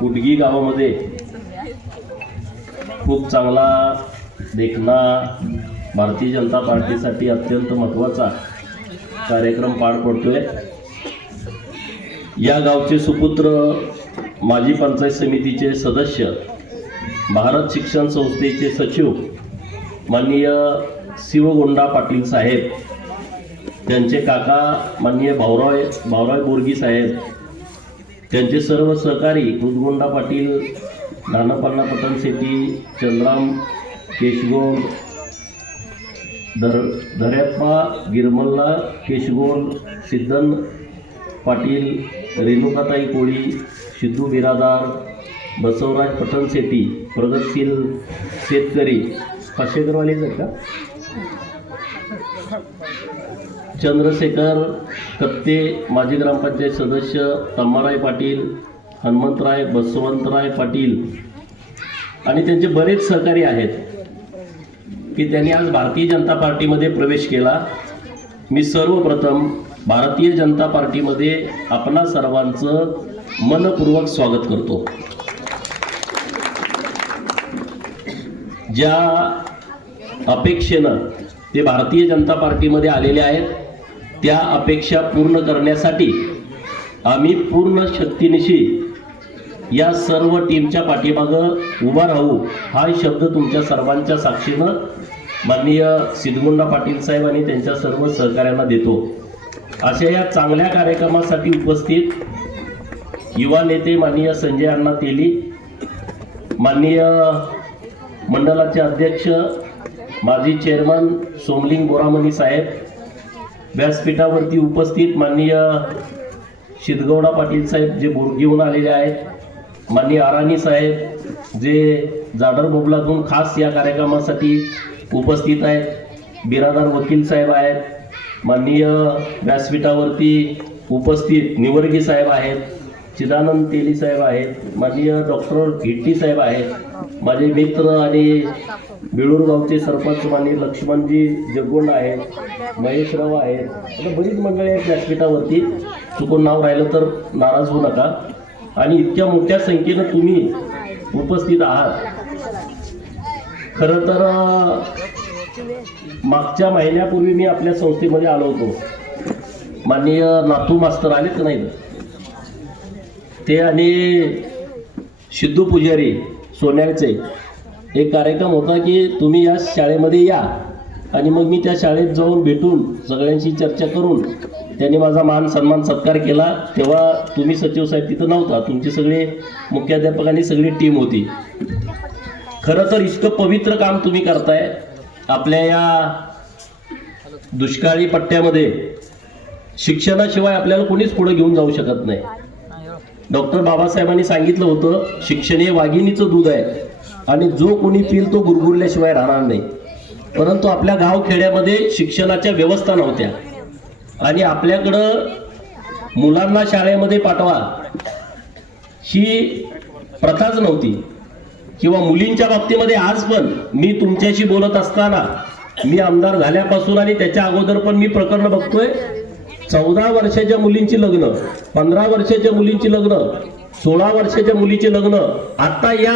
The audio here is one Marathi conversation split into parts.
कुडगी गावामध्ये खूप चांगला देखना भारतीय जनता पार्टीसाठी अत्यंत महत्त्वाचा कार्यक्रम पार पडतोय. या गावचे सुपुत्र माजी पंचायत समितीचे सदस्य भारत शिक्षण संस्थेचे सचिव माननीय शिवगोंडा पाटील साहेब त्यांचे काका माननीय भाऊराव भाऊराव बोरगी साहेब त्यांचे सर्व सहकारी उदगोंडा पाटील नानापण्णा पतन शेट्टी चंद्राम केशगोंड धर धर्याप्पा गिरमल्ला केशगोंड सिद्धन पाटील रेणुकाताई कोळी सिद्धू बिरादार बसवराज पटन शेट्टी प्रगतशील शेतकरी. पाचशेकरवालेच आहे का? चंद्रशेखर कत्ते माजी ग्रामपंचायत सदस्य तम्माराय पाटील हनुमंतराय बसवंतराय पाटील आणि त्यांचे बरेच सहकारी आहेत की त्यांनी आज भारतीय जनता पार्टीमध्ये प्रवेश केला. मी सर्वप्रथम भारतीय जनता पार्टीमध्ये आपणा सर्वांचं मनपूर्वक स्वागत करतो. ज्या अपेक्षेनं ते भारतीय जनता पार्टीमध्ये आलेले आहेत त्या अपेक्षा पूर्ण करण्यासाठी आम्ही पूर्ण शक्तीनिशी या सर्व टीमच्या पाठीमागं उभा राहू हा शब्द तुमच्या सर्वांच्या साक्षीनं माननीय सिद्धगुंडा पाटील साहेब आणि त्यांच्या सर्व सहकाऱ्यांना देतो. अशा या चांगल्या कार्यक्रमासाठी उपस्थित युवा नेते माननीय संजय अण्णा तेली माननीय मंडळाचे अध्यक्ष माजी चेअरमन सोमलिंग बोरामणी साहेब व्यासपीठावरती उपस्थित माननीय शिदगौडा पाटील साहेब जे बोरगीहून आलेले आहेत माननीय आराणी साहेब जे जाडर बोबलातून खास या कार्यक्रमासाठी उपस्थित आहेत बिरादार वकील साहेब आहेत माननीय व्यासपीठावरती उपस्थित निवर्गी साहेब आहेत चिदानंद तेली साहेब आहेत माननीय डॉक्टर हिट्टी साहेब आहेत माझे मित्र आणि बिळूर गावचे सरपंच माने लक्ष्मणजी जगोंड आहेत महेशराव आहेत आता बरीच मंडळी आहेत व्यासपीठावरती चुकून नाव राहिलं तर नाराज होऊ नका. आणि इतक्या मोठ्या संख्येनं तुम्ही उपस्थित आहात. खरं तर मागच्या महिन्यापूर्वी मी आपल्या संस्थेमध्ये आलो होतो. माननीय नातू मास्तर आलेत नाही ते आणि सिद्धू पुजारी सोन्याचे. एक कार्यक्रम होता की तुम्ही या शाळेमध्ये या आणि मग मी त्या शाळेत जाऊन भेटून सगळ्यांशी चर्चा करून त्यांनी माझा मान सन्मान सत्कार केला. तेव्हा तुम्ही सचिव साहेब तिथं नव्हता. तुमची सगळे मुख्याध्यापक आणि सगळी टीम होती. खरं तर इतकं पवित्र काम तुम्ही करताय. आपल्या या दुष्काळी पट्ट्यामध्ये शिक्षणाशिवाय आपल्याला कोणीच पुढे घेऊन जाऊ शकत नाही. डॉक्टर बाबासाहेबांनी सांगितलं होतं शिक्षण हे वाघिणीचं दूध आहे. आणि जो कोणी पिल तो गुरगुरल्याशिवाय राहणार नाही. परंतु आपल्या गाव खेड्यामध्ये शिक्षणाच्या व्यवस्था नव्हत्या. आणि आपल्याकडं मुलांना शाळेमध्ये पाठवा ही प्रथाच नव्हती. किंवा मुलींच्या बाबतीमध्ये आज पण मी तुमच्याशी बोलत असताना मी आमदार झाल्यापासून आणि त्याच्या अगोदर पण मी प्रकरण बघतोय. चौदा वर्षाच्या मुलींची लग्न पंधरा वर्षाच्या मुलींची लग्न सोळा वर्षाच्या मुलीची लग्न आता या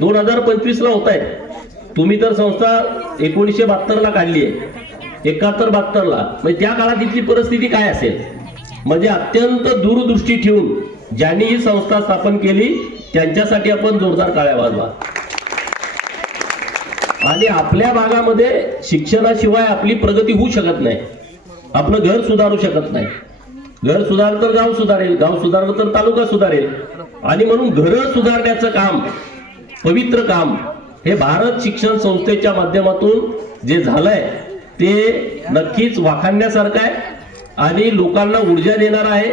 दोन हजार पंचवीसला होत आहेत तुम्ही तर संस्था एकोणीसशे बहात्तरला काढली आहे एकाहत्तर बहात्तरला. म्हणजे त्या काळात इथली परिस्थिती काय असेल? म्हणजे अत्यंत दूरदृष्टी ठेवून ज्यांनी ही संस्था स्थापन केली त्यांच्यासाठी आपण जोरदार काळ्या वाजवा. आणि आपल्या भागामध्ये शिक्षणाशिवाय आपली प्रगती होऊ शकत नाही. आपलं घर सुधारू शकत नाही. घर सुधारलं तर गाव सुधारेल गाव सुधारलं तर तालुका सुधारेल. आणि म्हणून घरं सुधारण्याचं काम पवित्र काम हे भारत शिक्षण संस्थेच्या माध्यमातून जे झालंय ते नक्कीच वाखाणण्यासारखं आहे. आणि लोकांना ऊर्जा देणार आहे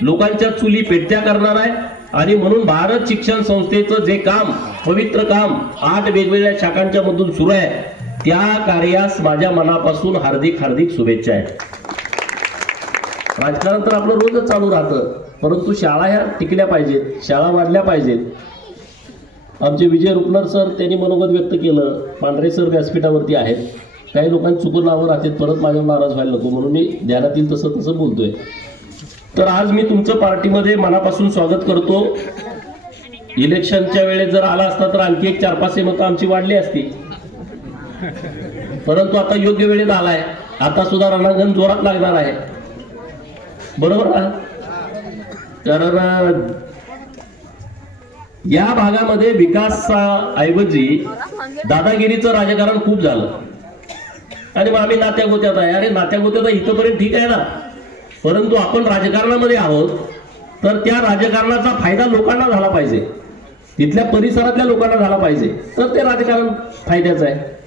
लोकांच्या चुली पेटत्या करणार आहे. आणि म्हणून भारत शिक्षण संस्थेचं जे काम पवित्र काम आठ वेगवेगळ्या शाखांच्या मधून सुरू आहे त्या कार्यास माझ्या मनापासून हार्दिक हार्दिक शुभेच्छा आहेत. राजकारण तर आपलं रोजच चालू राहतं. परंतु शाळा ह्या टिकल्या पाहिजेत शाळा वाढल्या पाहिजेत. आमचे विजय रुपनर सर त्यांनी मनोगत व्यक्त केलं. पांढरे सर व्यासपीठावरती आहेत. काही लोकांनी चुकून नावं राहतात परत माझ्यावर नाराज व्हायला नको. म्हणून मी ध्यानात येईल तसं तसं बोलतोय. तर आज मी तुमचं पार्टीमध्ये मनापासून स्वागत करतो. इलेक्शनच्या वेळेस जर आला असता तर आणखी एक चार पाचशे मतं आमची वाढली असती. परंतु आता योग्य वेळेत आलाय आता सुद्धा रणांगण जोरात लागणार आहे. बरोबर ना? कारण या भागामध्ये विकासाऐवजी दादागिरीचं राजकारण खूप झालं. आणि मग आम्ही नात्या गोत्यात आहे. अरे नात्या गोत्यात इथंपर्यंत ठीक आहे ना? परंतु आपण राजकारणामध्ये आहोत तर त्या राजकारणाचा फायदा लोकांना झाला पाहिजे. तिथल्या परिसरातल्या लोकांना झाला पाहिजे. तर ते राजकारण फायद्याचं आहे.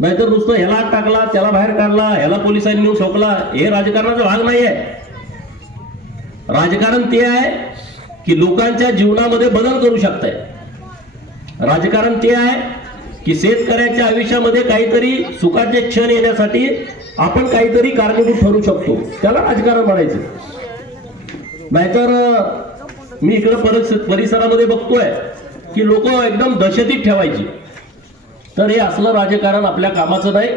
नाहीतर नुसतं ह्याला आत टाकला त्याला बाहेर काढला ह्याला पोलिसांनी नेऊन ठोकला हे राजकारणाचा भाग नाही आहे राजकारण ते आहे की लोकांच्या जीवनामध्ये बदल करू शकताय. राजकारण ते आहे की शेतकऱ्याच्या आयुष्यामध्ये काहीतरी सुखाचे क्षण येण्यासाठी आपण काहीतरी कारणीभूत ठरू शकतो. त्याला राजकारण म्हणायचं. नाहीतर मी इकडं परिस परिसरामध्ये बघतोय की लोक एकदम दहशतीत ठेवायची. तर हे असलं राजकारण आपल्या कामाचं नाही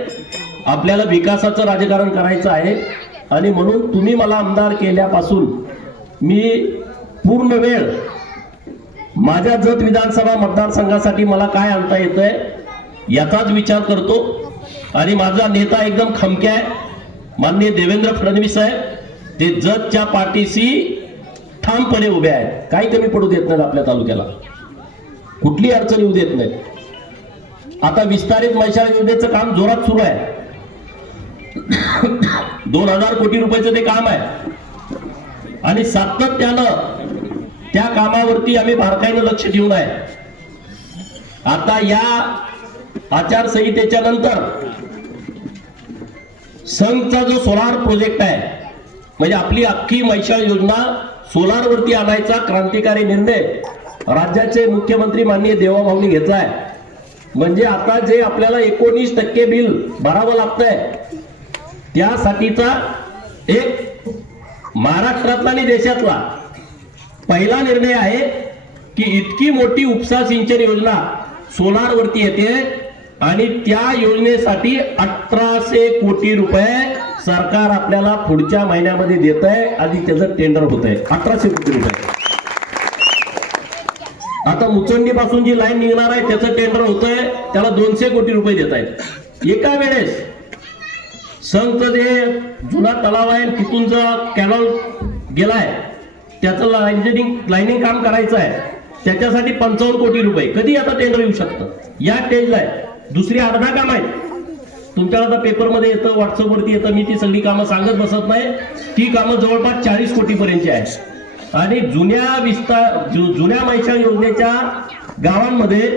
आपल्याला विकासाचं राजकारण करायचं आहे. आणि म्हणून तुम्ही मला आमदार केल्यापासून मी पूर्ण वेळ माझ्या जत विधानसभा मतदारसंघासाठी मला काय आणता येतंय याचाच विचार करतो. आणि माझा नेता एकदम खमक्या आहे. माननीय देवेंद्र फडणवीस साहेब ते जतच्या पाठीशी ठामपणे उभे आहेत. काही कमी पडू देत नाहीत आपल्या तालुक्याला. कुठली अडचण येऊ देत नाहीत. आता विस्तारित मैशाळ योजनेचं काम जोरात सुरू आहे. दोन हजार कोटी रुपयाचं ते काम आहे. आणि सातत्यानं त्या कामावरती आम्ही बारकाईनं लक्ष ठेवून आहे. आता या आचारसंहितेच्या नंतर संघचा जो सोलार प्रोजेक्ट आहे म्हणजे आपली अख्खी मैशाळ योजना सोलारवरती आणायचा क्रांतिकारी निर्णय राज्याचे मुख्यमंत्री माननीय देवाभाऊनी घेतला आहे. म्हणजे आता जे आपल्याला एकोणीस टक्के बिल भरावं लागतंय त्यासाठीचा एक महाराष्ट्रातला आणि देशातला पहिला निर्णय आहे की इतकी मोठी उपसा सिंचन योजना सोलारवरती येते आणि त्या योजनेसाठी अठराशे कोटी रुपये सरकार आपल्याला पुढच्या महिन्यामध्ये देत आहे आणि त्याचं टेंडर होत आहे अठराशे कोटी रुपये. आता मुचंडी पासून जी लाईन निघणार आहे त्याचं टेंडर होत आहे त्याला दोनशे कोटी रुपये देत आहेत. एका वेळेस संत जे जुना तलाव आहे तिथून जो कॅनॉल गेलाय त्याचं लाईनिंग लाईनिंग काम करायचं आहे त्याच्यासाठी पंचावन्न कोटी रुपये. कधी आता टेंडर येऊ शकतं? या टेंडला आहे. दुसरी अर्धा काम आहेत. तुमच्याला आता पेपरमध्ये येतं व्हॉट्सअपवरती येतं मी ती सगळी कामं सांगत बसत नाही. ती कामं जवळपास चाळीस कोटीपर्यंतची आहे आहेत. आणि जुन्या विस्तार जुन्या मैशाळ योजनेच्या गावांमध्ये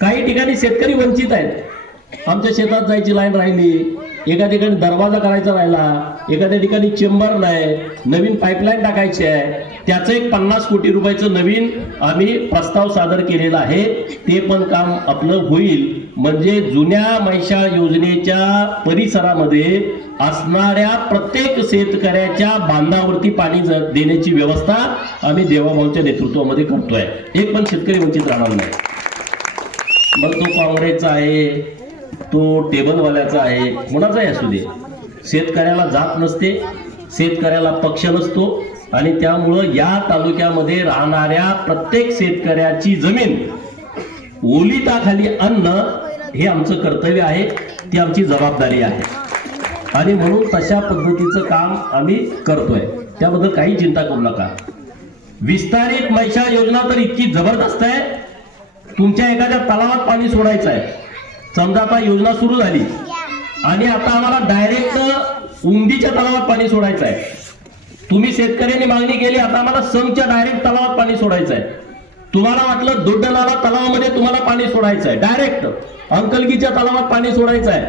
काही ठिकाणी शेतकरी वंचित आहेत. आमच्या शेतात जायची लाईन राहिली. एका ठिकाणी दरवाजा करायचा राहिला. एखाद्या ठिकाणी चेंबर नाही. नवीन पाईपलाईन टाकायची आहे. त्याचं एक पन्नास कोटी रुपयाचं नवीन आम्ही प्रस्ताव सादर केलेला आहे. ते पण काम आपलं होईल. म्हणजे जुन्या महिषा योजनेच्या परिसरामध्ये असणाऱ्या प्रत्येक शेतकऱ्याच्या बांधावरती पाणी देण्याची व्यवस्था आम्ही देवाभाऊच्या नेतृत्वामध्ये करतोय. एक पण शेतकरी वंचित राहणार नाही. मग तो काँग्रेसचा आहे तो टेबलवाल्याचा आहे कोणाचाही असू दे. शेतकऱ्याला जात नसते शेतकऱ्याला पक्ष नसतो आणि त्यामुळं या तालुक्यामध्ये राहणाऱ्या प्रत्येक शेतकऱ्याची जमीन ओलिताखाली अन्न हे आमचं कर्तव्य आहे ती आमची जबाबदारी आहे. आणि म्हणून तशा पद्धतीचं काम आम्ही करतोय. त्याबद्दल काही चिंता करू नका. विस्तारित मैशा योजना तर इतकी जबरदस्त आहे. तुमच्या एखाद्या तलावात पाणी सोडायचं आहे समजा आता योजना सुरू झाली. आणि आता आम्हाला डायरेक्ट उंदीच्या तलावात पाणी सोडायचं आहे तुम्ही शेतकऱ्यांनी मागणी केली आता आम्हाला संघच्या डायरेक्ट तलावात पाणी सोडायचं आहे तुम्हाला वाटलं दुड्डनाला तलावामध्ये तुम्हाला पाणी सोडायचं आहे. डायरेक्ट अंकलगीच्या तलावात पाणी सोडायचं आहे.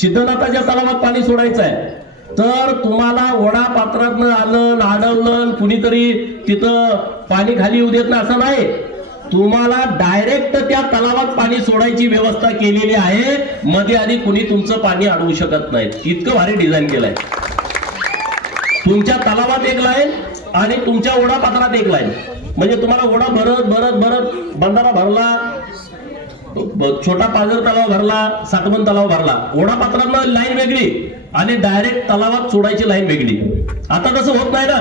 सिद्धनाथाच्या तलावात पाणी सोडायचं आहे. तर तुम्हाला वडा पात्रातनं आलं अडवलं कुणीतरी तिथं पाणी खाली येऊ देत नाही असं नाही. तुम्हाला डायरेक्ट त्या तलावात पाणी सोडायची व्यवस्था केलेली आहे. मध्ये आधी कुणी तुमचं पाणी अडवू शकत नाही. इतकं भारी डिझाईन केलंय. तुमच्या तलावात एक लाईन आणि तुमच्या ओढा पात्रात एक लाईन म्हणजे तुम्हाला ओढा भरत भरत भरत बंधारा भरला छोटा पाझर तलाव भरला सातवन तलाव भरला. ओढा पात्रांना लाईन वेगळी आणि डायरेक्ट तलावात सोडायची लाईन वेगळी. आता तसं होत नाही ना.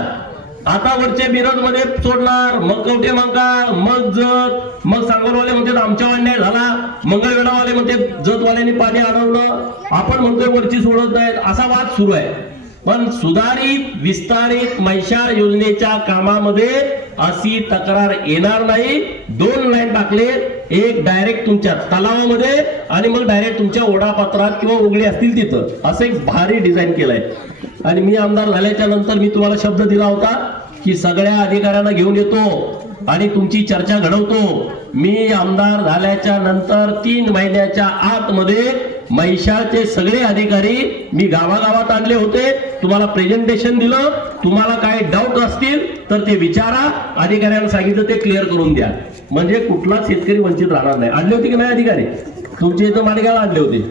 आता वरचे मिरजमध्ये सोडणार मग कवठे मंकाळ मग जत मग सांगोलवाले म्हणते आमच्या अन्याय झाला. मंगळवेढावाले म्हणते जतवाल्यांनी पाणी अडवलं. आपण म्हणतोय वरची सोडत नाहीत. असा वाद सुरू आहे. पण सुधारित विस्तारित मैशार योजनेच्या कामामध्ये अशी तक्रार येणार नाही. दोन लाईन टाकले एक डायरेक्ट तुमच्या तलावामध्ये आणि मग डायरेक्ट तुमच्या ओढापात्रात किंवा उघडे असतील तिथं. असं एक भारी डिझाईन केलंय. आणि मी आमदार झाल्याच्यानंतर मी तुम्हाला शब्द दिला होता की सगळ्या अधिकाऱ्यांना घेऊन येतो आणि तुमची चर्चा घडवतो. मी आमदार झाल्याच्यानंतर तीन महिन्याच्या आतमध्ये महिषाचे सगळे अधिकारी मी गावागावात आणले होते. तुम्हाला प्रेझेंटेशन दिलं. तुम्हाला काय डाऊट असतील तर ते विचारा. अधिकाऱ्यांना सांगितलं ते क्लिअर करून द्या. म्हणजे कुठलाच शेतकरी वंचित राहणार नाही. आणले होते की नाही अधिकारी? तुमच्या इथं माणगावला आणले होते.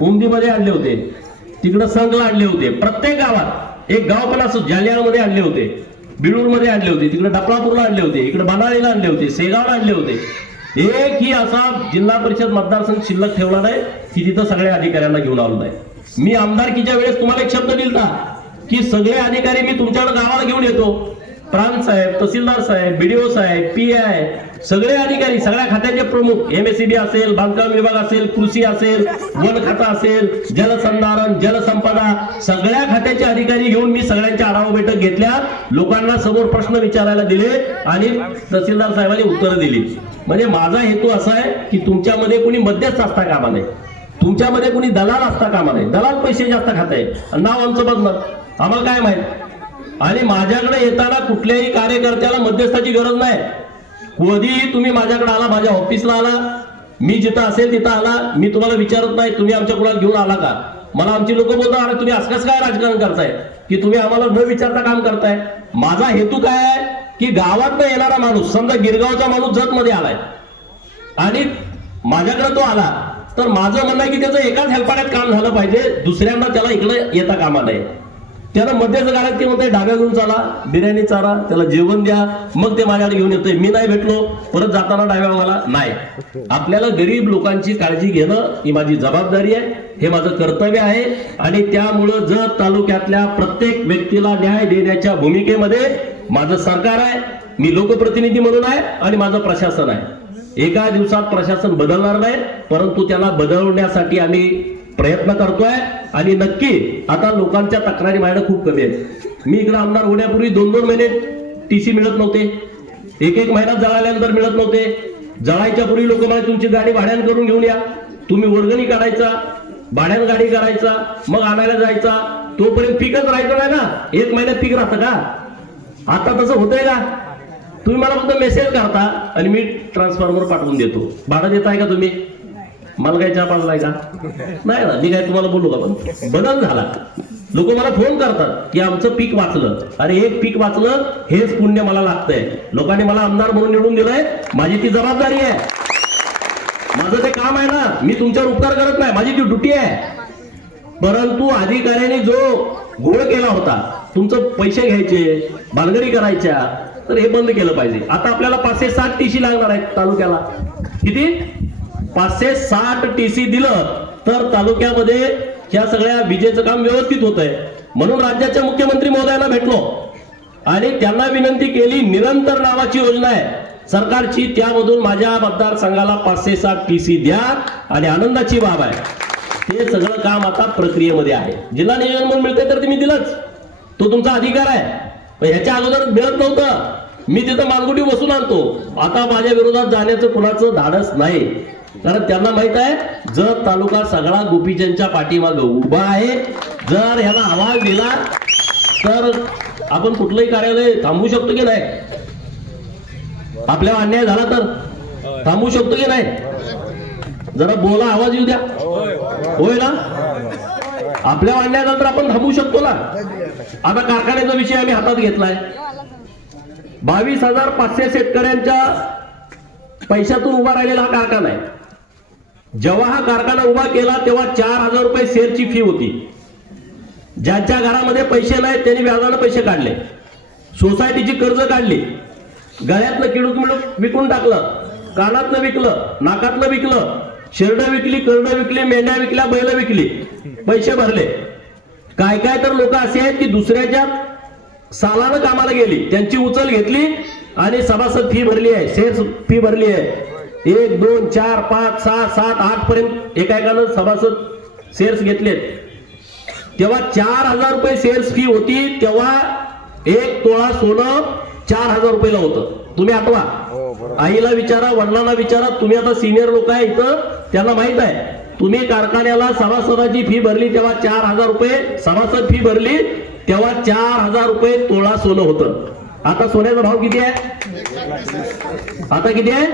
उमदीमध्ये आणले होते. तिकडं संघला आणले होते. प्रत्येक गावात. एक गाव पण असं जालियामध्ये आणले होते. बिळूरमध्ये आणले होते. तिकडे डपळापूरला आणले होते. इकडे बनाळीला आणले होते. सेगावला आणले होते. एकही असा जिल्हा परिषद मतदारसंघ शिल्लक ठेवला नाही की तिथं सगळ्या अधिकाऱ्यांना घेऊन आलो नाही. मी आमदारकीच्या वेळेस तुम्हाला एक शब्द दिलता की सगळे अधिकारी मी तुमच्याकडे गावाला घेऊन येतो. प्रांत साहेब तहसीलदार साहेब बीडीओ साहेब पी आय सगळे अधिकारी सगळ्या खात्याचे प्रमुख एमएससीबी असेल बांधकाम विभाग असेल कृषी असेल वन खाता असेल जलसंधारण जलसंपदा सगळ्या खात्याचे अधिकारी घेऊन मी सगळ्यांच्या आढावा बैठक घेतल्या. लोकांना समोर प्रश्न विचारायला दिले आणि तहसीलदार साहेबांनी उत्तरं दिली. म्हणजे माझा हेतू असा आहे की तुमच्यामध्ये कोणी मध्यस्थ असता कामा नये. तुमच्यामध्ये कोणी दलाल असता कामा नये. दलाल पैसे जास्त खात आहे नाव आमचं बदलं आम्हाला काय माहीत? आणि माझ्याकडे येताना कुठल्याही कार्यकर्त्याला मध्यस्थाची गरज नाही. कधीही तुम्ही माझ्याकडे आला माझ्या ऑफिसला आला मी जिथं असेल तिथं आला मी तुम्हाला विचारत नाही तुम्ही आमच्या कुणाला घेऊन आला का? मला आमची लोक बोलतात अरे तुम्ही असंच कसं काय राजकारण करताय? की तुम्ही आम्हाला न विचारता काम करताय? माझा हेतू काय आहे? की गावात येणारा माणूस समजा गिरगावचा माणूस जत मध्ये आलाय आणि माझ्याकडे तो आला तर माझं म्हणणं आहे की त्याचं एकाच हेल्पाड्यात काम झालं पाहिजे दुसऱ्यांना त्याला इकडे येता कामा नये. त्याला मध्यच गाड्यात ते म्हणते ढाब्या घेऊन चाला बिर्याणी चारा त्याला जेवण द्या. मग ते माझ्याकडे घेऊन येतोय. मी नाही भेटलो परत जाताना डाव्या मला नाही. आपल्याला गरीब लोकांची काळजी घेणं ही माझी जबाबदारी आहे. हे माझं कर्तव्य आहे. आणि त्यामुळं जत तालुक्यातल्या प्रत्येक व्यक्तीला न्याय देण्याच्या भूमिकेमध्ये माझं सरकार आहे मी लोकप्रतिनिधी म्हणून आहे आणि माझं प्रशासन आहे. एका दिवसात प्रशासन बदलणार नाही परंतु त्याला बदलवण्यासाठी आम्ही प्रयत्न करतोय आणि नक्की आता लोकांच्या तक्रारी माझ्याकडे खूप कमी आहेत. मी इकडे आमदार होण्यापूर्वी दोन दोन महिने टी सी मिळत नव्हते. एक एक महिना जळाल्यानंतर मिळत नव्हते. जळायच्या पूर्वी लोक मला तुमची गाडी भाड्यानं करून घेऊन या. तुम्ही वर्गणी काढायचा भाड्यानं गाडी करायचा मग आणायला जायचा. तोपर्यंत पिकच राहायचं नाही ना. एक महिन्यात पीक राहतं का? आता तसं होतंय का? तुम्ही मला फक्त मेसेज करता आणि मी ट्रान्सफॉर्मर पाठवून देतो. भाडं देताय का तुम्ही? मला काय चहा पाजलाय का? नाही ना मी काय तुम्हाला बोलू का पण? बदल झाला. लोक मला फोन करतात की आमचं पीक वाचलं. अरे एक पीक वाचलं हेच पुण्य मला लागतंय. लोकांनी मला आमदार म्हणून निवडून दिलंय माझी ती जबाबदारी आहे. माझं ते काम आहे ना मी तुमच्यावर उपकार करत नाही माझी ती ड्युटी आहे. परंतु अधिकाऱ्याने जो घोळ केला होता तुमचं पैसे घ्यायचे बालगरी करायच्या तर हे बंद केलं पाहिजे. आता आपल्याला पाचशे सात टीशी लागणार आहेत तालुक्याला. किती? पाचशे साठ टी सी दिलं तर तालुक्यामध्ये ह्या सगळ्या विजेचं काम व्यवस्थित होत आहे म्हणून राज्याच्या मुख्यमंत्री महोदयांना भेटलो. आणि त्यांना विनंती केली निरंतर नावाची योजना आहे. सरकारची त्यामधून माझ्या मतदारसंघाला पाचशे साठ टीसी द्या आणि आनंदाची बाब आहे. ते सगळं काम आता प्रक्रियेमध्ये आहे. जिल्हा नियोजन म्हणून मिळते तर तुम्ही दिलंच. तो तुमचा अधिकार आहे. पण ह्याच्या अगोदर मिळत नव्हतं. मी तिथं मालगुटी बसून आणतो. आता माझ्या विरोधात जाण्याचं कुणाचं धाडस नाही. कारण त्यांना माहीत आहे जर तालुका सगळा गोपीचंदच्या पाठीमाग उभा आहे जर ह्याला आवाज दिला तर आपण कुठलंही कार्यालय थांबवू शकतो की नाही? आपल्यावर अन्याय झाला तर? थांबवू शकतो की नाही? जरा बोला आवाज येऊ द्या. होय ना? आपल्या अन्याय झाला तर आपण थांबवू शकतो ना? आता कारखान्याचा विषय आम्ही हातात घेतलाय. बावीस हजार पाचशे शेतकऱ्यांच्या पैशातून उभा राहिलेला हा कारखाना आहे. जेव्हा हा कारखाना उभा केला तेव्हा चार हजार रुपये शेअरची फी होती. ज्यांच्या घरामध्ये पैसे नाहीत त्यांनी व्याजानं पैसे काढले. सोसायटीची कर्ज काढली. गळ्यातलं किडूक मिळूक विकून टाकलं. कानातलं विकलं नाकातलं विकलं. शेरड विकली कर्ण विकली मेंढ्या विकल्या बैल विकली. पैसे भरले. काय काय तर लोक असे आहेत की दुसऱ्याच्या सालानं कामाला गेली. त्यांची उचल घेतली आणि सभासद फी भरली आहे शेअर्स फी भरली आहे. एक दोन चार पाच सहा सात आठ पर्यंत एका एकानं सभासद शेअर्स घेतलेत. तेव्हा चार हजार रुपये शेअर्स फी होती तेव्हा एक तोळा सोनं चार हजार रुपयाला होतं. तुम्ही आठवा. आईला विचारा वडिलांना विचारा तुम्ही आता सिनियर लोक आहे इथं त्यांना माहीत आहे. तुम्ही कारखान्याला सभासदाची फी भरली तेव्हा चार हजार रुपये सभासद फी भरली तेव्हा चार हजार रुपये तोळा सोनं होतं. आता सोन्याचा भाव किती आहे? आता किती आहे?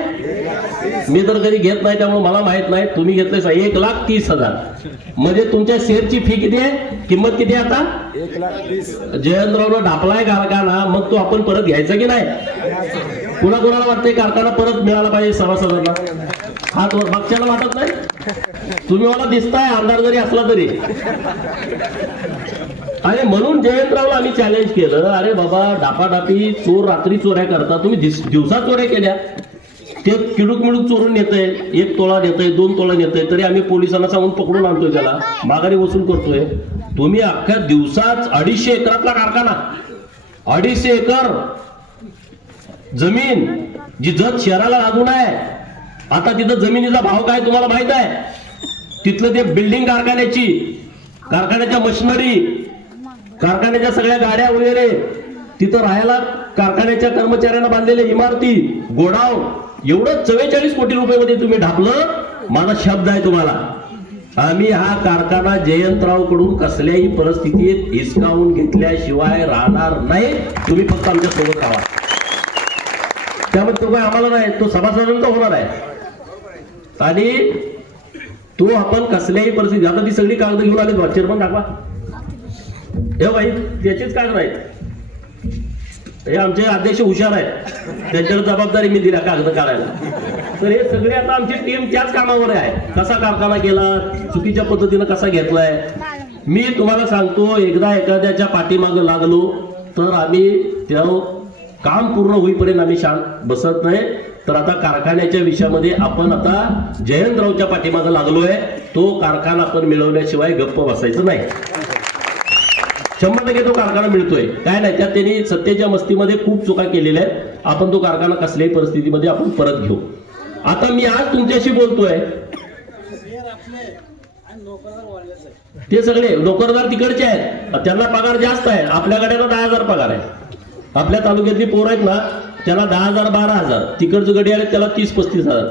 मी तर कधी घेत नाही त्यामुळे मला माहीत नाही. तुम्ही घेतले एक लाख तीस हजार. म्हणजे तुमच्या शेअरची फी किती आहे? किंमत किती आहे आता? एक लाख तीस. जयंतरावनं ढापलाय कारखाना मग तो आपण परत घ्यायचा की नाही? कुणा कुणाला वाटतंय कारखाना परत मिळाला पाहिजे सभासदांना? हात वर मागच्याला वाटत नाही? तुम्ही मला दिसताय आमदार जरी असला तरी. अरे म्हणून जयंतरावला आम्ही चॅलेंज केलं. अरे बाबा डापाडापी चोर रात्री चोऱ्या करता तुम्ही दिवसा चोऱ्या केल्या. ते किडूक मिडूक चोरून नेतंय. एक तोळा नेतंय दोन तोळा नेतंय. तरी आम्ही पोलिसांना सांगून पकडून आणतोय त्याला. माघारी वसूल करतोय. तुम्ही अख्ख्या दिवसाच अडीचशे एकरातला कारखाना अडीचशे एकर जमीन जी जत शहराला लागून आहे आता तिथं जमिनीचा भाव काय तुम्हाला माहीत आहे? तिथलं ते बिल्डिंग कारखान्याची कारखान्याच्या मशिनरी कारखान्याच्या सगळ्या गाड्या वगैरे तिथं राहायला कारखान्याच्या कर्मचाऱ्यांना बांधलेल्या इमारती गोडाव एवढं चव्वेचाळीस कोटी रुपये तुम्ही ढापलं माझा शब्द आहे तुम्हाला. आम्ही हा कारखाना जयंतरावकडून कसल्याही परिस्थितीत हिसकावून घेतल्याशिवाय राहणार नाही. तुम्ही फक्त आमच्यासोबत राहा. त्यामुळे तो काय आम्हाला नाही तो सभासदांचा होणार आहे. आणि तो आपण कसल्याही परिस्थितीत आता ती सगळी कागद घेऊन आले चेअरमन दाखवा. हे भाई त्याचीच कागद आहेत. हे आमचे अध्यक्ष हुशार आहेत. त्यांच्यावर जबाबदारी मी दिल्या कागद काढायला. तर हे सगळे आता आमची टीम त्याच कामावर आहे. कसा कारखाना केला चुकीच्या पद्धतीनं कसा घेतलाय? मी तुम्हाला सांगतो एकदा एखाद्याच्या पाठीमागं लागलो तर आम्ही त्या काम पूर्ण होईपर्यंत आम्ही शांत बसत नाही. तर आता कारखान्याच्या विषयामध्ये आपण आता जयंतरावच्या पाठीमागं लागलोय. तो कारखाना आपण मिळवल्याशिवाय गप्प बसायचं नाही. शंभर टक्के तो कारखाना मिळतोय. काय नाही त्यात त्यांनी सत्तेच्या मस्तीमध्ये खूप चुका केलेल्या आहेत. आपण तो कारखाना कसल्याही परिस्थितीमध्ये आपण परत घेऊ. आता मी आज तुमच्याशी बोलतोय. ते सगळे नोकरदार तिकडचे आहेत. त्यांना पगार जास्त आहे. आपल्याकडे दहा हजार पगार आहे. आपल्या तालुक्यातली पोरं आहेत ना त्याला दहा हजार बारा हजार. तिकडचं गडी आले त्याला तीस पस्तीस हजार.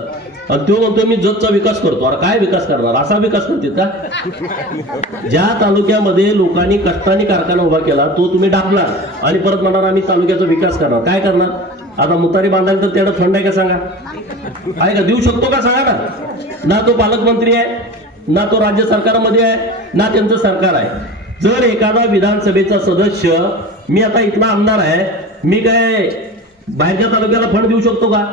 आणि तो म्हणतोय मी जतचा विकास करतो. अरे काय विकास करणार? असा विकास करते का? ज्या तालुक्यामध्ये लोकांनी कष्टाने कारखाना उभा केला तो तुम्ही डाकणार आणि परत म्हणणार आम्ही तालुक्याचा विकास करणार. काय करणार? आता मुतारी बांधायला तर त्याला फंड आहे का सांगा? आहे का? देऊ शकतो का सांगा ना? ना तो पालकमंत्री आहे ना तो राज्य सरकारमध्ये आहे ना त्यांचं सरकार आहे. जर एखादा विधानसभेचा सदस्य मी आता इथला आमदार आहे मी काय बाहेरच्या तालुक्याला फंड देऊ शकतो का?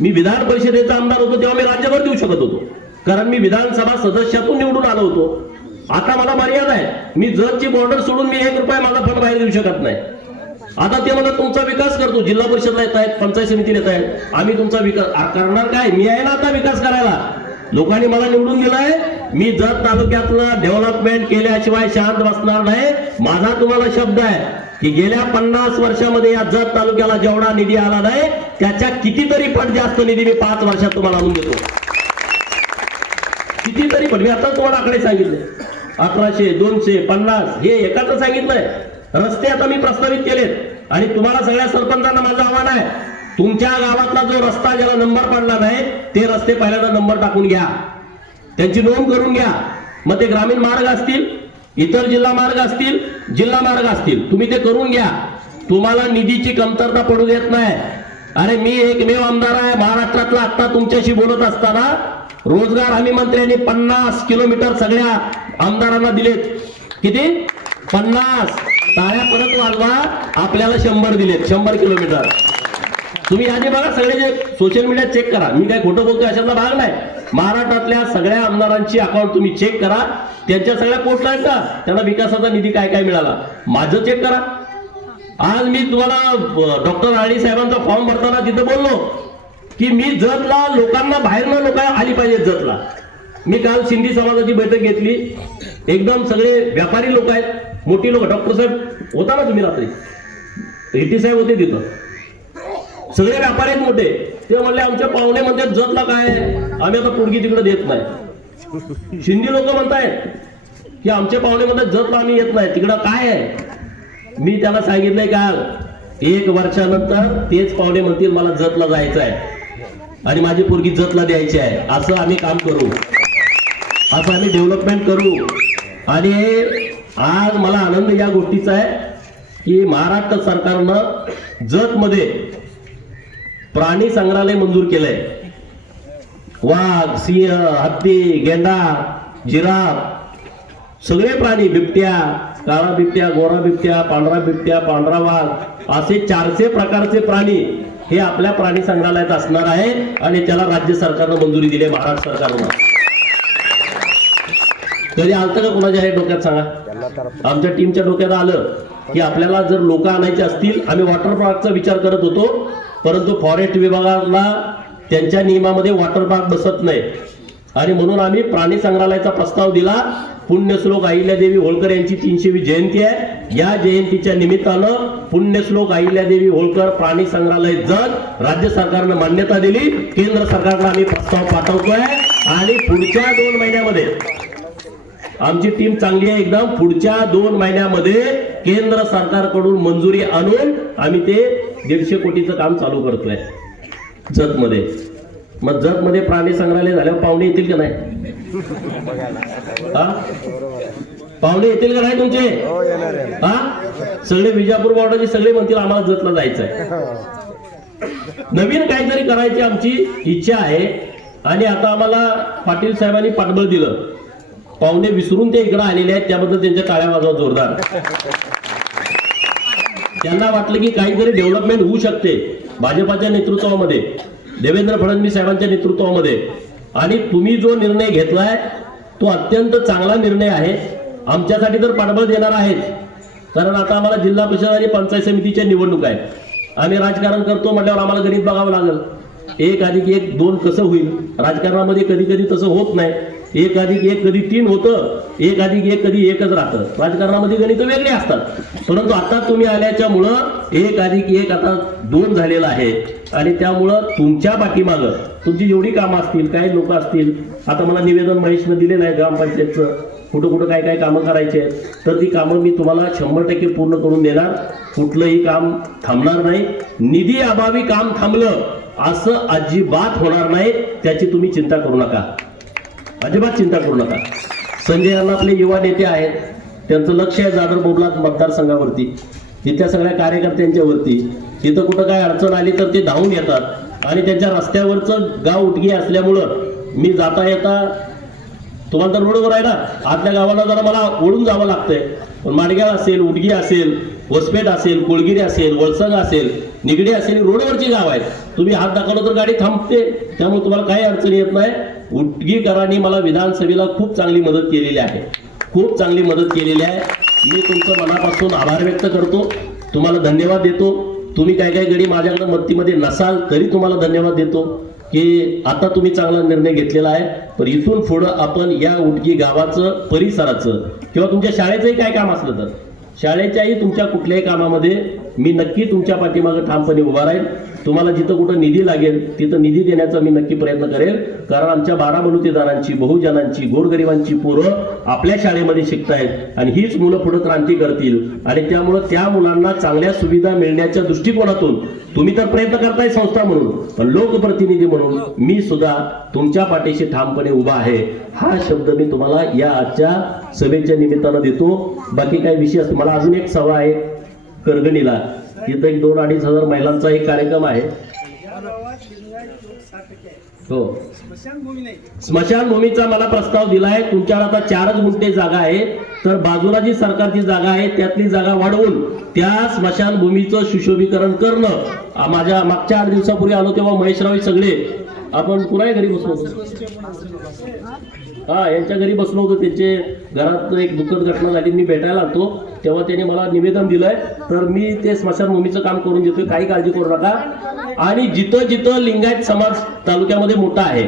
मी विधान परिषदेचा आमदार होतो तेव्हा मी राज्यभर देऊ शकत होतो. कारण मी विधानसभा सदस्यातून निवडून आलो होतो. आता मला मर्यादा आहे. मी जतची बॉर्डर सोडून मी एक रुपया माझा फंड बाहेर देऊ शकत नाही. आता ते मला तुमचा विकास करतो. जिल्हा परिषदला येत आहेत पंचायत समितीला येत आहेत. आम्ही तुमचा विकास करणार काय? मी आहे ना आता विकास करायला. लोकांनी मला निवडून दिलाय. मी जत तालुक्यातलं डेव्हलपमेंट केल्याशिवाय शांत बसणार नाही. माझा तुम्हाला शब्द आहे की गेल्या पन्नास वर्षामध्ये या जत तालुक्याला जेवढा निधी आला नाही त्याच्या कितीतरी पट जास्त निधी मी पाच वर्षात तुम्हाला आणून देतो. कितीतरी पट मी आता तुम्हाला आकडे सांगितले. अकराशे दोनशे पन्नास हे एकाच सांगितलंय. रस्ते आता मी प्रस्तावित केलेत. आणि तुम्हाला सगळ्या सरपंचांना माझं आव्हान आहे. तुमच्या गावातला जो रस्ता ज्याला नंबर पडला नाही ते रस्ते पहिल्यांदा नंबर टाकून घ्या. त्यांची नोंद करून घ्या. मग ते ग्रामीण मार्ग असतील इतर जिल्हा मार्ग असतील जिल्हा मार्ग असतील तुम्ही ते करून घ्या. तुम्हाला निधीची कमतरता पडू देत नाही. अरे मी एकमेव आमदार आहे महाराष्ट्रातला आता तुमच्याशी बोलत असताना रोजगार हमी मंत्र्यांनी पन्नास किलोमीटर सगळ्या आमदारांना दिलेत. किती? पन्नास. ताळ्या परत वाजवा आपल्याला शंभर दिलेत शंभर किलोमीटर. तुम्ही आधी बघा सगळे जे सोशल मीडिया चेक करा. मी काय खोटं बोलतोय अशातला भाग नाही. महाराष्ट्रातल्या सगळ्या आमदारांची अकाउंट तुम्ही चेक करा. त्यांच्या सगळ्या पोस्ट आहेत का त्यांना विकासाचा निधी काय काय मिळाला. माझं चेक करा. आज मी तुम्हाला डॉक्टर राणी साहेबांचा फॉर्म भरताना तिथं बोललो की मी जतला लोकांना बाहेरनं लोक आली पाहिजेत जतला. मी काल सिंधी समाजाची बैठक घेतली. एकदम सगळे व्यापारी लोक आहेत. मोठी लोक डॉक्टर साहेब होता ना तुम्ही रात्री? हिटी साहेब होते तिथं. सगळे व्यापारी मोठे. ते म्हणले आमच्या पाहुणे म्हणते जतला काय आहे? आम्ही आता पुडगी तिकडे देत नाही. शिंदे लोक म्हणतायत की आमचे पाहुणे म्हणतात जतला आम्ही येत नाही. तिकडं काय आहे? मी त्याला सांगितलंय का एक वर्षानंतर तेच पाहुणे म्हणतील मला जतला जायचं आहे. आणि माझी पोरगी जतला द्यायची आहे. असं आम्ही काम करू. असं आम्ही डेव्हलपमेंट करू. आणि आज मला आनंद या गोष्टीचा आहे की महाराष्ट्र सरकारनं जतमध्ये प्राणी संग्रहालय मंजूर केलंय. वाघ सिंह हत्ती गेंडा जिराफ सगळे प्राणी बिबट्या काळा बिबट्या गोरा बिबट्या पांढरा बिबट्या पांढरा वाघ असे चारशे प्रकारचे प्राणी हे आपल्या प्राणी संग्रहालयात असणार आहे आणि त्याला राज्य सरकारनं मंजुरी दिली आहे महाराष्ट्र सरकारनं. कधी आलतं का कोणाच्या हे डोक्यात सांगा? आमच्या टीमच्या डोक्यात आलं की आपल्याला जर लोक आणायचे असतील आम्ही वॉटर पार्कचा विचार करत होतो परंतु फॉरेस्ट विभागाला त्यांच्या नियमामध्ये वॉटर पार्क बसत नाही. आणि म्हणून आम्ही प्राणी संग्रहालयाचा प्रस्ताव दिला. पुण्यश्लोक अहिल्यादेवी होळकर यांची तीनशेवी जयंती आहे. या जयंतीच्या निमित्तानं पुण्यश्लोक अहिल्यादेवी होळकर प्राणी संग्रहालय जत राज्य सरकारनं मान्यता दिली. केंद्र सरकारला आम्ही प्रस्ताव पाठवतोय. आणि पुढच्या दोन महिन्यामध्ये आमची टीम चांगली आहे एकदम. पुढच्या दोन महिन्यामध्ये केंद्र सरकारकडून मंजुरी आणून आम्ही ते दीडशे कोटीचं काम चालू करतोय. जतमध्ये मग जतमध्ये प्राणी संग्रहालय झाल्यावर पाहुणे येतील का नाही? हा? पाहुणे येतील का नाही तुमचे? हा? सगळे विजापूर बॉर्डरचे सगळे म्हणतील आम्हाला जतला जायचंय. नवीन काहीतरी करायची आमची इच्छा आहे. आणि आता आम्हाला पाटील साहेबांनी पाठबळ दिलं. पाहुणे विसरून ते इकडे आलेले आहेत त्याबद्दल त्यांच्या टाळ्या वाजवा जोरदार. त्यांना वाटलं की काहीतरी डेव्हलपमेंट होऊ शकते भाजपाच्या नेतृत्वामध्ये देवेंद्र फडणवीस साहेबांच्या नेतृत्वामध्ये. आणि तुम्ही जो निर्णय घेतलाय तो अत्यंत चांगला निर्णय आहे. आमच्यासाठी तर पाठबळ देणार आहेच कारण आता आम्हाला जिल्हा परिषद आणि पंचायत समितीच्या निवडणूक आहे आम्ही राजकारण करतो म्हटल्यावर आम्हाला गणित बघावं लागेल. एक अधिक एक दोन कसं होईल? राजकारणामध्ये कधी कधी तसं होत नाही. एक अधिक एक कधी तीन होतं एक अधिक एक कधी एकच राहतं. राजकारणामध्ये गणित वेगळे असतात. परंतु आता तुम्ही आल्याच्यामुळं एक अधिक एक आता दोन झालेलं आहे. आणि त्यामुळं तुमच्या पाठीमागं तुमची जेवढी कामं असतील काही लोक असतील आता मला निवेदन महेशनं दिलेलं आहे ग्रामपंचायतचं. कुठं कुठं काय काय कामं करायचे तर ती कामं मी तुम्हाला शंभर टक्के पूर्ण करून देणार. कुठलंही काम थांबणार नाही. निधी अभावी काम थांबलं असं अजिबात होणार नाही. त्याची तुम्ही चिंता करू नका. अजिबात चिंता करू नका. संजय यांना आपले युवा नेते आहेत. त्यांचं लक्ष आहे दादर बोबला मतदारसंघावरती. तिथल्या सगळ्या कार्यकर्त्यांच्यावरती तिथं कुठं काय अडचण आली तर ते धावून येतात. आणि त्यांच्या रस्त्यावरचं गाव उठगी असल्यामुळं मी जाता येता तुम्हाला तर रोडवर आहे ना? आतल्या गावाला जरा मला ओढून जावं लागतंय. पण माडगाव असेल उडगी असेल वसपेट असेल कोळगिरी असेल वळसंग असेल निगडी असेल रोडवरची गाव आहेत. तुम्ही हात दाखवलं तर गाडी थांबते. त्यामुळे तुम्हाला काही अडचण येत नाही. उटगीकरांनी मला विधानसभेला खूप चांगली मदत केलेली आहे. खूप चांगली मदत केलेली आहे. मी तुमचं मनापासून आभार व्यक्त करतो. तुम्हाला धन्यवाद देतो. तुम्ही काय काय गडी माझ्याकडे मदतीमध्ये नसाल तरी तुम्हाला धन्यवाद देतो. की आता तुम्ही चांगला निर्णय घेतलेला आहे. पण इथून पुढं आपण या उटगी गावाचं परिसराचं किंवा तुमच्या शाळेचंही काय काम असलं तर. शाळेच्याही तुमच्या कुठल्याही कामामध्ये मी नक्की तुमच्या पाठीमागे ठामपणे उभा राहील. तुम्हाला जिथं कुठं निधी लागेल तिथं निधी देण्याचा मी नक्की प्रयत्न करेल. कारण आमच्या बारा बलुतेदारांची बहुजनांची गोरगरिबांची पोरं आपल्या शाळेमध्ये शिकतायत आणि हीच मुलं पुढे क्रांती करतील. आणि त्यामुळं त्या मुलांना चांगल्या सुविधा मिळण्याच्या दृष्टिकोनातून तुम्ही तर प्रयत्न करताय संस्था म्हणून. पण लोकप्रतिनिधी म्हणून मी सुद्धा तुमच्या पाठीशी ठामपणे उभा आहे. हा शब्द मी तुम्हाला या आजच्या सभेच्या निमित्तानं देतो. बाकी काही विषय असतो मला अजून एक सभा आहे. करगणीला. इथं एक दोन अडीच हजार महिलांचा एक कार्यक्रम आहे. हो. स्मशानभूमीचा मला प्रस्ताव दिला आहे तुमच्यावर आता चारच गुंठे जागा आहे तर बाजूला जी सरकारची जागा आहे त्यातली जागा वाढवून त्या स्मशानभूमीचं सुशोभीकरण करणं. माझ्या मागच्या आठ दिवसापूर्वी आलो तेव्हा महेशराव हे सगळे. आपण कुणाही घरी बसलो हा यांच्या घरी बसलो होतो. त्यांचे घरात एक दुःखद घटना झाली. मी भेटायला आलो तेव्हा त्यांनी मला निवेदन दिलंय तर मी ते स्मशानभूमीचं काम करून देतोय काही काळजी करू नका. आणि जिथं जिथं लिंगायत समाज तालुक्यामध्ये मोठा आहे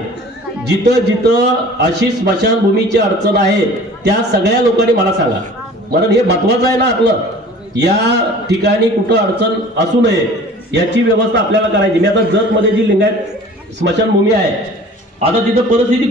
जिथं जिथं अशी स्मशानभूमीची अडचण आहे त्या सगळ्या लोकांनी मला सांगा. म्हणून हे महत्वाचं आहे ना आपलं. या ठिकाणी कुठं अडचण असू नये याची व्यवस्था आपल्याला करायची. मी आता जतमध्ये जी लिंगायत स्मशानभूमी आहे आता तिथं परिस्थिती